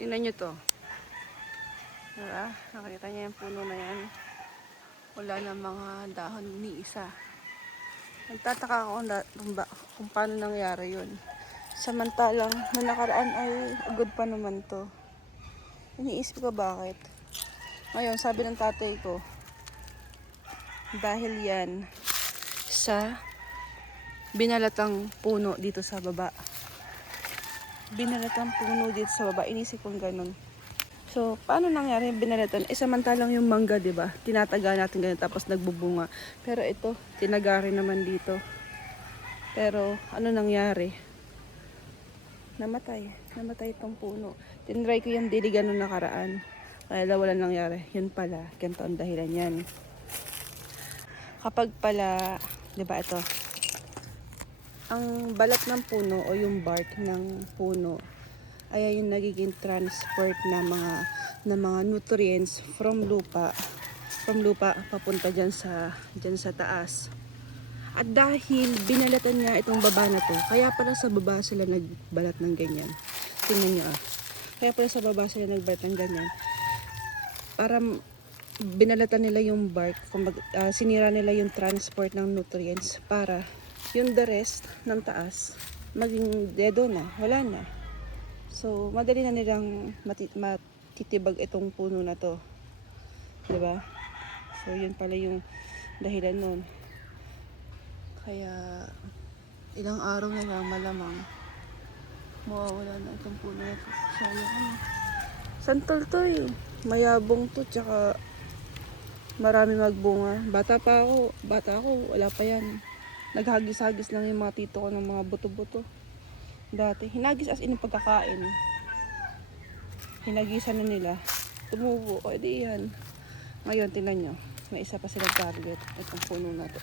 Tingnan nyo to. Diba? Nakita niya yung puno na yan. Wala na mga dahon ni isa. Nagtataka ako kung paano nangyari yun. Samantalang na nakaraan ay good pa naman to. Iniisip ko bakit. Ngayon, sabi ng tatay ko, dahil yan sa binalatang puno dito sa baba. Binalatang puno dito sa baba. Inisip kong ganun. So, paano nangyari yung binalatan? Samantalang yung mangga, di ba? Tinataga natin ganun tapos nagbubunga. Pero ito, tinaga rin naman dito. Pero, ano nangyari? Namatay. Namatay itong puno. Tinry ko yung diligan nung nakaraan. Kaya wala nangyari. Yun pala. Ganito ang dahilan yan. Kapag pala, di ba ito? Ang balat ng puno o yung bark ng puno ay yung nagiging transport na mga nutrients from lupa papunta dyan sa taas. At dahil binalatan niya itong baba na to, kaya pala sa baba sila nagbalat ng ganyan. Tingnan niyo Kaya pala sa baba sila nagbalat ng ganyan. Para binalatan nila yung bark, sinira nila yung transport ng nutrients para yung the rest ng taas maging dedo na, wala na. So, madali na nilang matitibag itong puno na to. Diba? So, yun pala yung dahilan nun. Kaya, ilang araw na lang malamang mawawala na itong puno na to. Sayang. Santol to eh. Mayabong to, tsaka marami magbunga. Bata ako, wala pa yan. Naghagis-hagis lang yung mga tito ko ng mga buto-buto. Dati, hinagis as in pagkakain. Hinagisan na nila. Tumubo. O, edi yan. Ngayon, tingnan nyo. May isa pa silang target. Itong puno na to.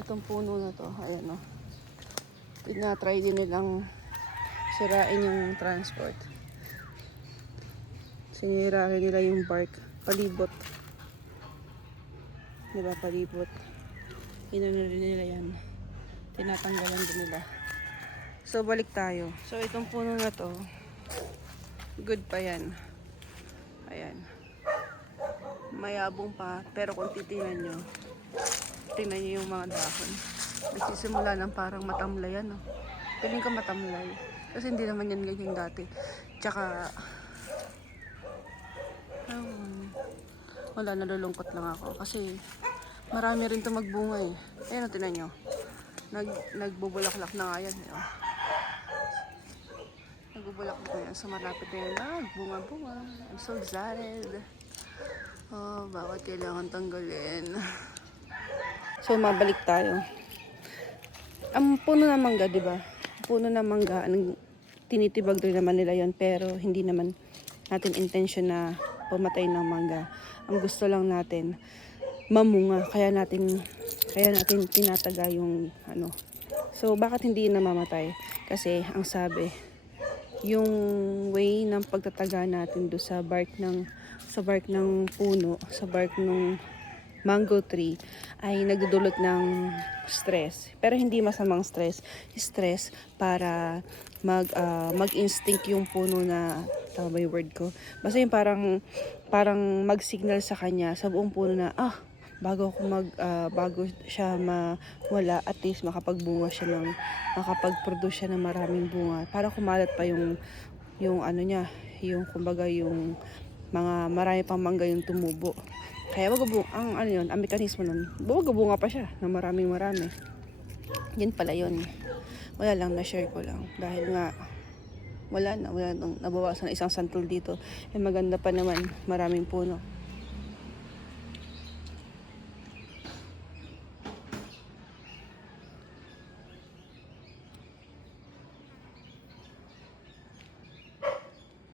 Itong puno na to. Ayan o. Tinatry din nilang sirain yung transport. Sinira rin nila yung bark. Palibot. Diba, palibot. Inano rin nila yan. Tinatanggalan din nila. So, balik tayo. So, itong puno na to, good pa yan. Ayan. Mayabong pa. Pero kung tingnan nyo yung mga dahon. Nagsisimula ng parang matamlay yan. Piling ka matamlay. Kasi hindi naman yan ganyan dati. Tsaka, wala, nalulungkot lang ako. Kasi, marami rin ito magbunga eh. Ayan, tingnan nyo. Nagbubulaklak na nga yan. Nagbubulaklak na yan. So, malapit na yan. Bunga-bunga. I'm so excited. Oh, bakit kailangan tanggalin? So, mabalik tayo. Ang puno ng mangga, di ba? Puno ng mangga, tinitibag rin naman nila yon, pero hindi naman natin intention na pumatay ng mangga. Ang gusto lang natin, mamunga. Kaya natin tinataga yung ano. So, bakit hindi namamatay? Kasi, ang sabi, yung way ng pagtataga natin do sa bark ng puno, sa bark ng mango tree, ay nagdudulot ng stress. Pero hindi masamang stress. Stress para mag-instinct yung puno na, tama ba yung word ko? Basta yung parang mag-signal sa kanya, sa buong puno na, bago siya mawala, at least makapag-produce siya ng maraming bunga para kumalat pa yung ano niya, yung kumbaga yung mga marami pang mangga yung tumubo. Kaya ang mekanismo nun, bunga pa siya ng marami. Yan pala yun. Wala lang, na-share ko lang dahil nga wala nang nabawasan isang santol dito. Maganda pa naman, maraming puno.